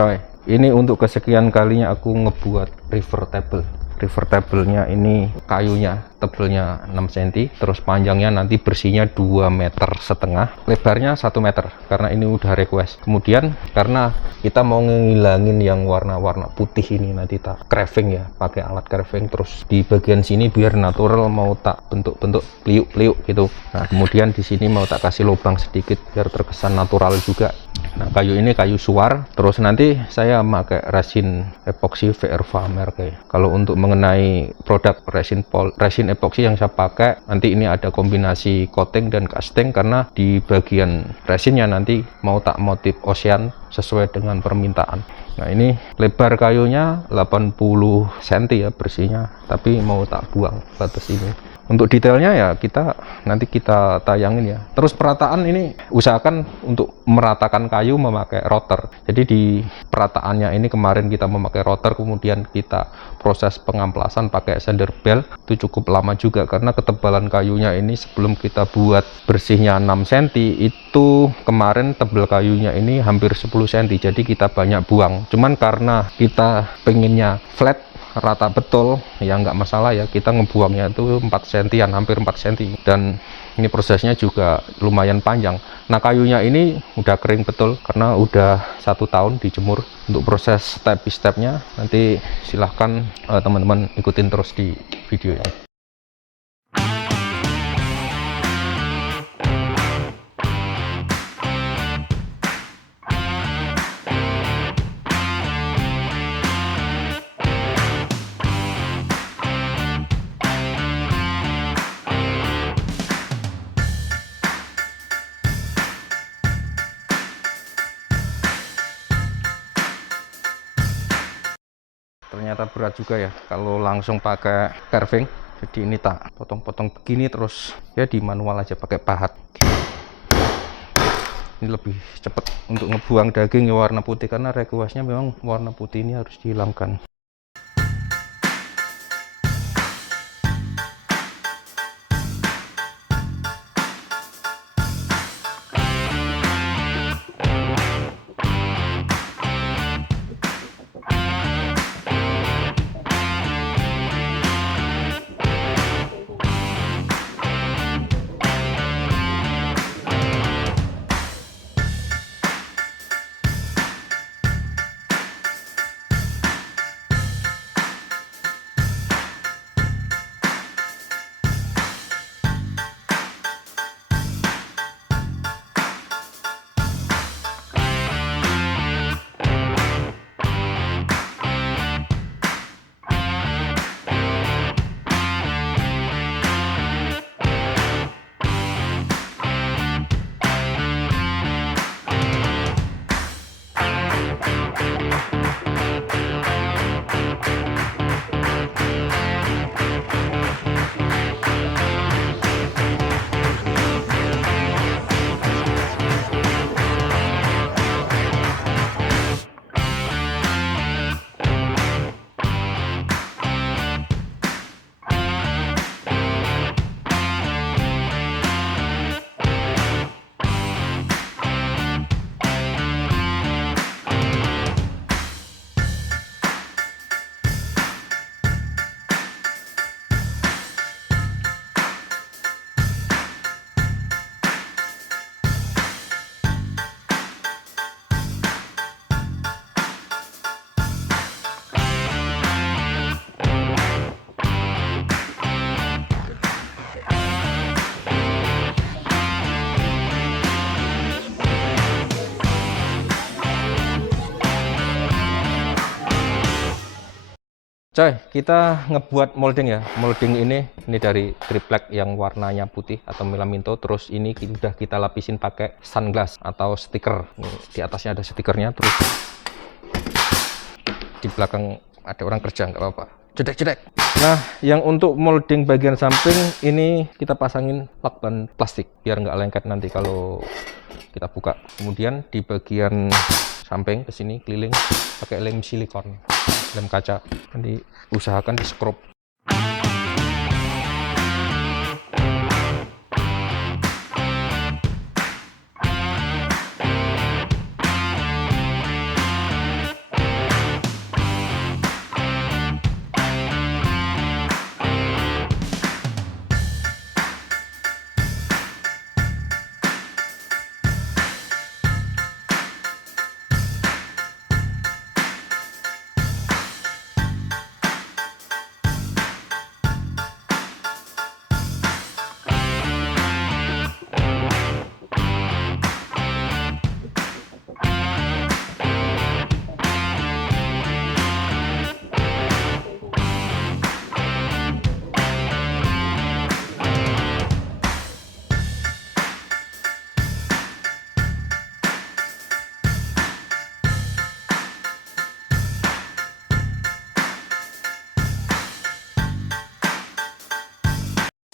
Coy, ini untuk kesekian kalinya aku ngebuat river table. River table-nya ini kayunya tebelnya 6 cm, terus panjangnya nanti bersihnya 2,5 meter, lebarnya 1 meter karena ini udah request. Kemudian karena kita mau ngilangin yang warna-warna putih ini, nanti tak carving ya, pakai alat carving, terus di bagian sini biar natural mau tak bentuk-bentuk pliuk-pliuk gitu. Nah, kemudian di sini mau tak kasih lubang sedikit biar terkesan natural juga. Nah, kayu ini kayu suar, terus nanti saya pakai resin epoxy VR Vamer kayak. Kalau untuk mengenai produk resin epoxy yang saya pakai, nanti ini ada kombinasi coating dan casting karena di bagian resinnya nanti mau tak motif ocean sesuai dengan permintaan. Nah, ini lebar kayunya 80 cm ya bersihnya, tapi mau tak buang batas ini. Untuk detailnya ya nanti kita tayangin ya. Terus perataan ini usahakan untuk meratakan kayu memakai rotor. Jadi di perataannya ini kemarin kita memakai rotor, kemudian kita proses pengamplasan pakai sander bel. Itu cukup lama juga karena ketebalan kayunya ini sebelum kita buat bersihnya 6 cm, itu kemarin tebal kayunya ini hampir 10 cm. Jadi kita banyak buang. Cuman karena kita pengennya flat rata betul ya nggak masalah ya, kita ngebuangnya itu 4 cm, hampir 4 cm, dan ini prosesnya juga lumayan panjang. Nah, kayunya ini udah kering betul karena udah 1 tahun dijemur. Untuk proses step by stepnya nanti silahkan teman-teman ikutin terus di video ini. Ternyata berat juga ya kalau langsung pakai carving. Jadi ini tak potong-potong begini, terus ya di manual aja pakai pahat. Ini lebih cepat untuk ngebuang daging ya warna putih, karena requestnya memang warna putih ini harus dihilangkan. Coy, kita ngebuat molding ya. Molding ini dari triplek yang warnanya putih atau melaminto. Terus ini udah kita lapisin pakai sunglass atau stiker. Nih, di atasnya ada stikernya. Terus di belakang ada orang kerja, nggak apa-apa. Jedek-jedek. Nah, yang untuk molding bagian samping ini kita pasangin lakban plastik biar nggak lengket nanti kalau kita buka. Kemudian di bagian samping ke sini keliling pakai lem silikon, lem kaca. Nanti usahakan di scrub.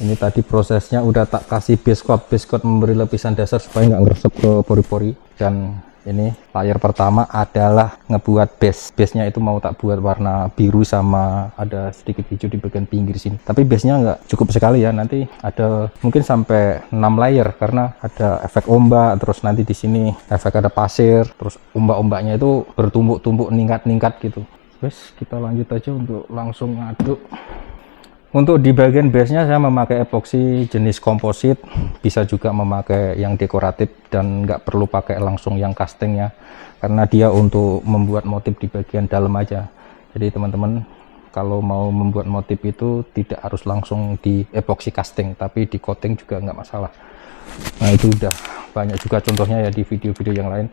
Ini tadi prosesnya udah tak kasih base coat memberi lapisan dasar supaya nggak ngeresep ke pori-pori. Dan ini layer pertama adalah ngebuat base nya itu mau tak buat warna biru sama ada sedikit hijau di bagian pinggir sini, tapi base nya nggak cukup sekali ya, nanti ada mungkin sampai 6 layer karena ada efek ombak, terus nanti di sini efek ada pasir, terus ombak-ombaknya itu bertumbuk-tumbuk ningkat-ningkat gitu. Wes, kita lanjut aja untuk langsung ngaduk. Untuk di bagian base-nya saya memakai epoksi jenis komposit, bisa juga memakai yang dekoratif dan nggak perlu pakai langsung yang castingnya, karena dia untuk membuat motif di bagian dalam aja. Jadi teman-teman kalau mau membuat motif itu tidak harus langsung di epoksi casting, tapi di coating juga nggak masalah. Nah itu udah banyak juga contohnya ya di video-video yang lain.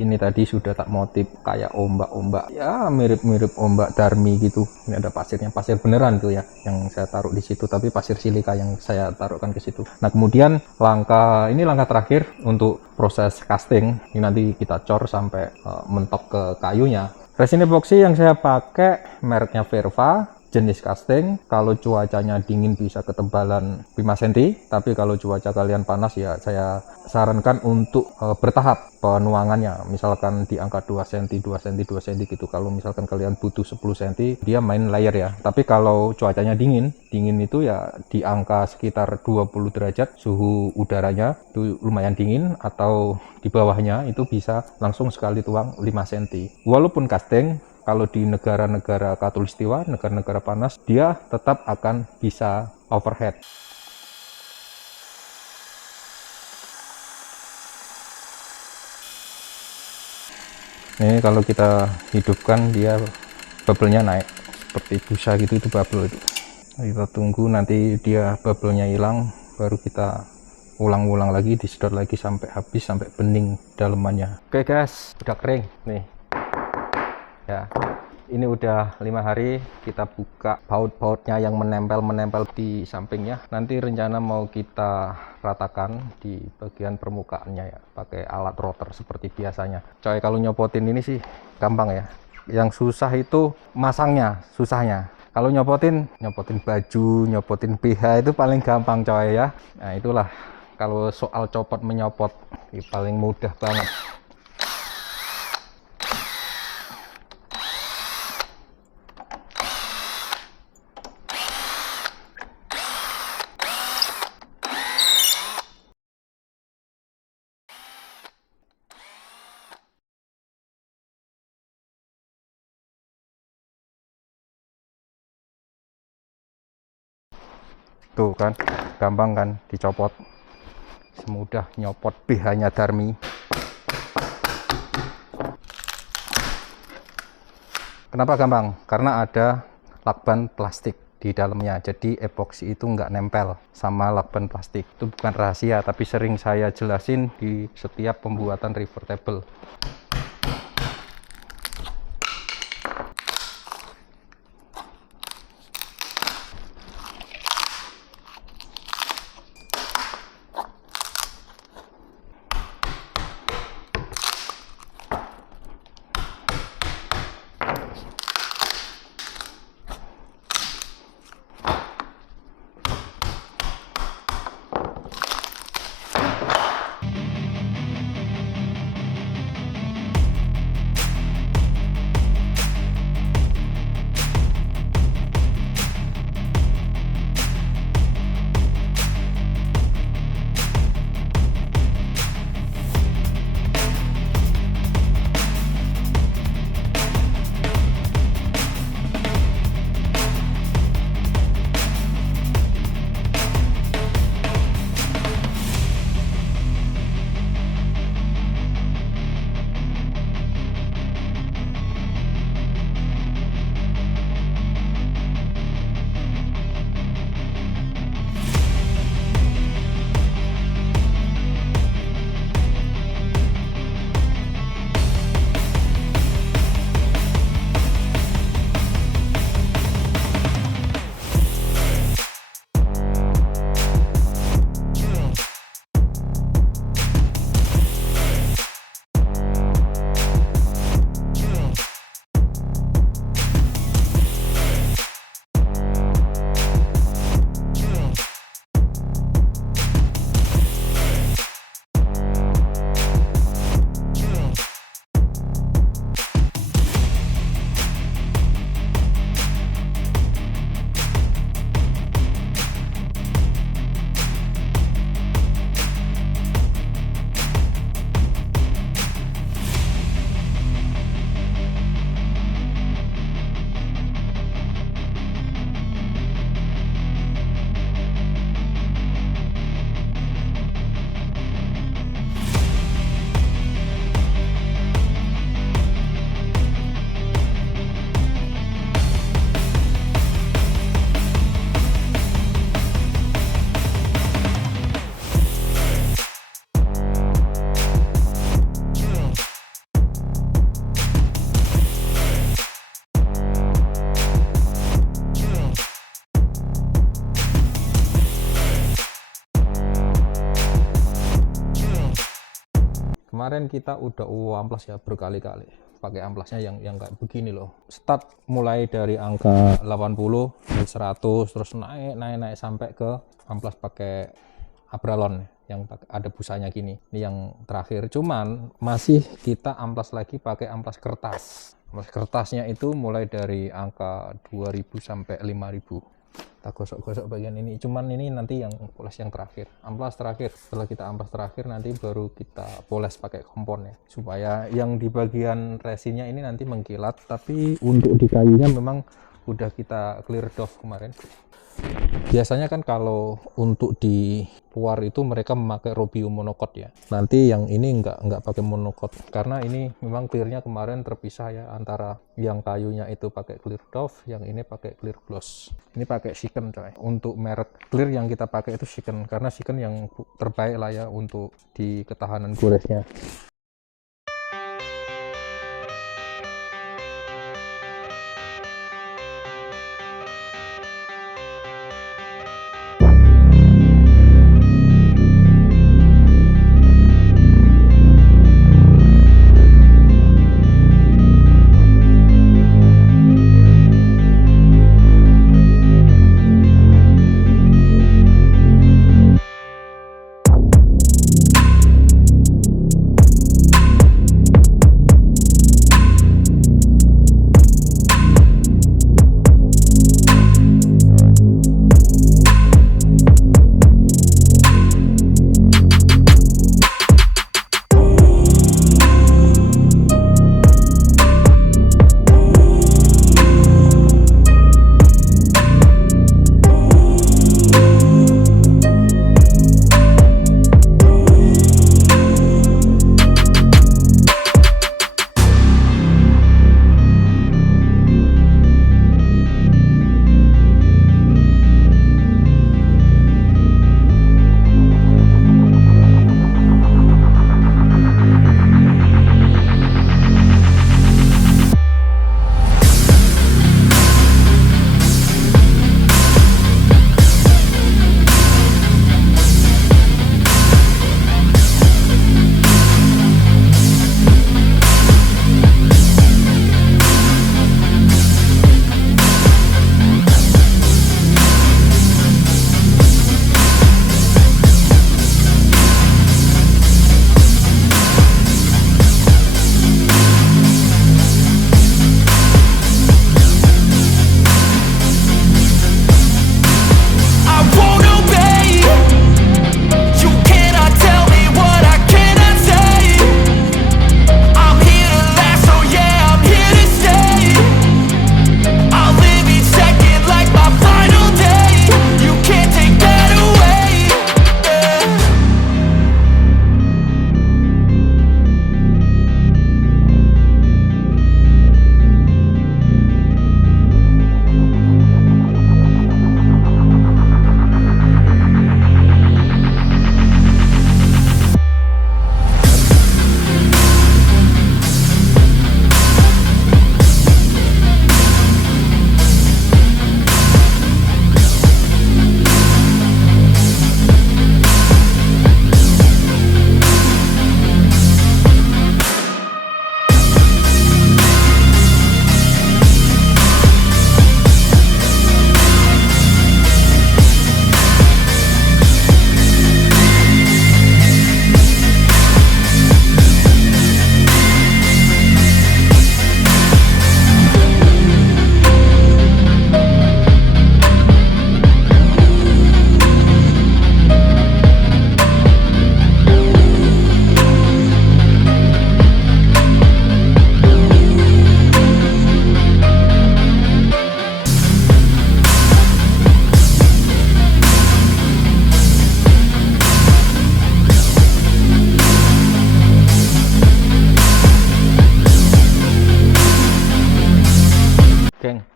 Ini tadi sudah tak motif kayak ombak-ombak, ya mirip-mirip ombak Darmi gitu. Ini ada pasirnya, pasir beneran tuh ya yang saya taruh di situ, tapi pasir silika yang saya taruhkan ke situ. Nah kemudian langkah terakhir untuk proses casting. Ini nanti kita cor sampai mentok ke kayunya. Resin epoxy yang saya pakai mereknya Verva, jenis casting. Kalau cuacanya dingin bisa ketebalan 5 cm, tapi kalau cuaca kalian panas ya saya sarankan untuk bertahap penuangannya, misalkan di angka 2 cm, 2 cm, 2 cm gitu. Kalau misalkan kalian butuh 10 cm, dia main layer ya. Tapi kalau cuacanya dingin itu ya di angka sekitar 20 derajat suhu udaranya, itu lumayan dingin, atau di bawahnya itu bisa langsung sekali tuang 5 cm. Walaupun casting, kalau di negara-negara khatulistiwa, negara-negara panas, dia tetap akan bisa overheat. Ini kalau kita hidupkan, dia bubble-nya naik seperti busa gitu, itu bubble itu. Kita tunggu nanti dia bubble-nya hilang, baru kita ulang-ulang lagi, disedot lagi sampai habis, sampai bening dalemannya. Oke guys, udah kering nih ya. Ini udah 5 hari, kita buka baut-bautnya yang menempel di sampingnya. Nanti rencana mau kita ratakan di bagian permukaannya ya, pakai alat rotor seperti biasanya. Coy, kalau nyopotin ini sih gampang ya. Yang susah itu masangnya, susahnya. Kalau nyopotin baju, nyopotin BH itu paling gampang coy ya. Nah itulah, kalau soal copot menyopot ini paling mudah banget. Tuh kan, gampang kan dicopot, semudah nyopot BH-nya Darmi. Kenapa gampang? Karena ada lakban plastik di dalamnya, jadi epoksi itu nggak nempel sama lakban plastik. Itu bukan rahasia, tapi sering saya jelasin di setiap pembuatan river table. Kemarin kita udah amplas ya berkali-kali, pakai amplasnya yang kayak begini loh. Start mulai dari angka 80, 100, terus naik sampai ke amplas pakai Abralon yang ada busanya gini. Ini yang terakhir, cuman masih kita amplas lagi pakai amplas kertas. Amplas kertasnya itu mulai dari angka 2000 sampai 5000. kita gosok-gosok bagian ini. Cuman ini nanti yang poles yang terakhir, amplas terakhir. Setelah kita amplas terakhir nanti baru kita poles pakai kompon ya, supaya yang di bagian resinnya ini nanti mengkilat. Tapi untuk di kayunya memang udah kita clear doff kemarin. Biasanya kan kalau untuk di luar itu mereka memakai Robium monocoat ya. Nanti yang ini nggak pakai monocoat karena ini memang clearnya kemarin terpisah ya, antara yang kayunya itu pakai clear doff, yang ini pakai clear gloss. Ini pakai Shiken coy. Untuk merek clear yang kita pakai itu Shiken karena Shiken yang terbaik lah ya untuk di ketahanan goresnya.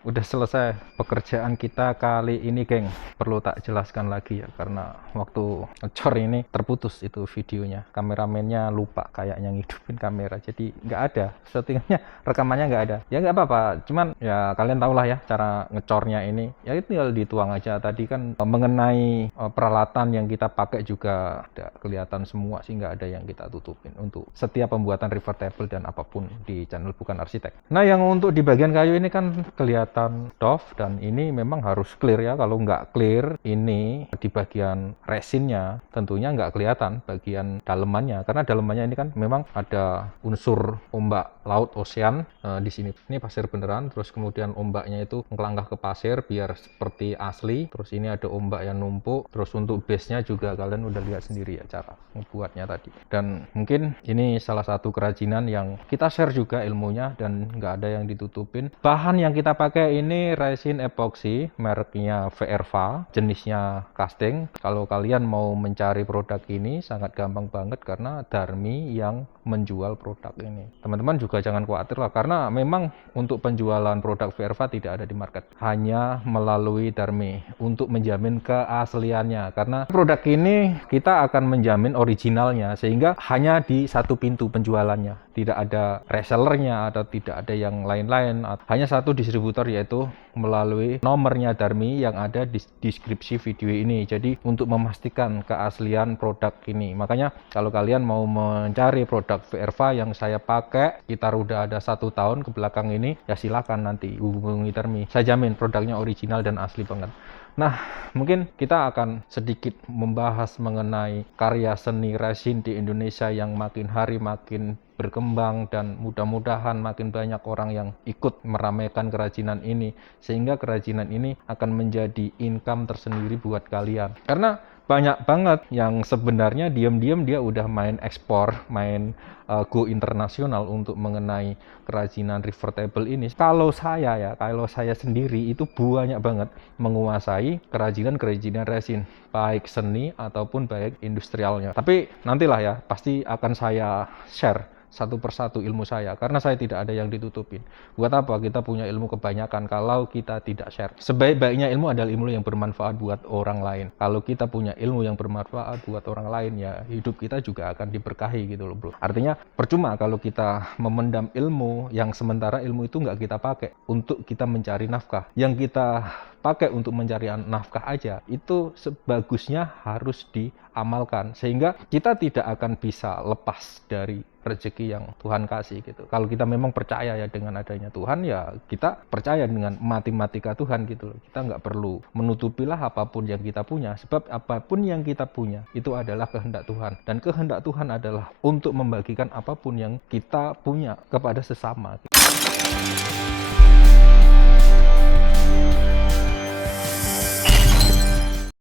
Udah selesai pekerjaan kita kali ini, geng. Perlu tak jelaskan lagi ya, karena waktu ngecor ini terputus itu videonya. Kameramennya lupa kayaknya ngidupin kamera, jadi nggak ada settingnya, rekamannya nggak ada. Ya nggak apa-apa, cuman ya kalian tau lah ya cara ngecornya ini. Ya itu tinggal dituang aja. Tadi kan mengenai peralatan yang kita pakai juga ada kelihatan semua sih, nggak ada yang kita tutupin untuk setiap pembuatan river table dan apapun di channel Bukan Arsitek. Nah, yang untuk di bagian kayu ini kan kelihatan menggunakan doff, dan ini memang harus clear ya. Kalau nggak clear ini di bagian resinnya tentunya nggak kelihatan bagian dalemannya, karena dalemannya ini kan memang ada unsur ombak laut ocean di sini. Ini pasir beneran, terus kemudian ombaknya itu ngelangkah ke pasir biar seperti asli. Terus ini ada ombak yang numpuk. Terus untuk base-nya juga kalian udah lihat sendiri ya cara ngebuatnya tadi. Dan mungkin ini salah satu kerajinan yang kita share juga ilmunya dan nggak ada yang ditutupin. Bahan yang kita pakai ini resin epoxy, mereknya Verva, jenisnya casting. Kalau kalian mau mencari produk ini sangat gampang banget karena Darmi yang menjual produk ini. Teman-teman juga jangan khawatir lah, karena memang untuk penjualan produk Verva tidak ada di market, hanya melalui Darmi untuk menjamin keasliannya, karena produk ini kita akan menjamin originalnya, sehingga hanya di satu pintu penjualannya, tidak ada resellernya atau tidak ada yang lain-lain, hanya satu distributor, yaitu melalui nomornya Darmi yang ada di deskripsi video ini. Jadi untuk memastikan keaslian produk ini, makanya kalau kalian mau mencari produk Verva yang saya pakai sekitar udah ada 1 tahun ke belakang ini, ya silakan nanti hubungi Darmi, saya jamin produknya original dan asli banget. Nah, mungkin kita akan sedikit membahas mengenai karya seni resin di Indonesia yang makin hari makin berkembang, dan mudah-mudahan makin banyak orang yang ikut meramaikan kerajinan ini, sehingga kerajinan ini akan menjadi income tersendiri buat kalian. Karena banyak banget yang sebenarnya diam-diam dia udah main ekspor, main go internasional untuk mengenai kerajinan river table ini. Kalau saya sendiri itu banyak banget menguasai kerajinan resin, baik seni ataupun baik industrialnya. Tapi nantilah ya, pasti akan saya share satu persatu ilmu saya, karena saya tidak ada yang ditutupin. Buat apa kita punya ilmu kebanyakan kalau kita tidak share? Sebaik-baiknya ilmu adalah ilmu yang bermanfaat buat orang lain. Kalau kita punya ilmu yang bermanfaat buat orang lain, ya hidup kita juga akan diberkahi gitu loh bro. Artinya percuma kalau kita memendam ilmu yang sementara ilmu itu nggak kita pakai untuk kita mencari nafkah. Yang kita pakai untuk mencari nafkah aja itu sebagusnya harus diamalkan, sehingga kita tidak akan bisa lepas dari rezeki yang Tuhan kasih gitu. Kalau kita memang percaya ya dengan adanya Tuhan, ya kita percaya dengan matematika Tuhan gitu loh. Kita nggak perlu menutupilah apapun yang kita punya, sebab apapun yang kita punya itu adalah kehendak Tuhan, dan kehendak Tuhan adalah untuk membagikan apapun yang kita punya kepada sesama gitu.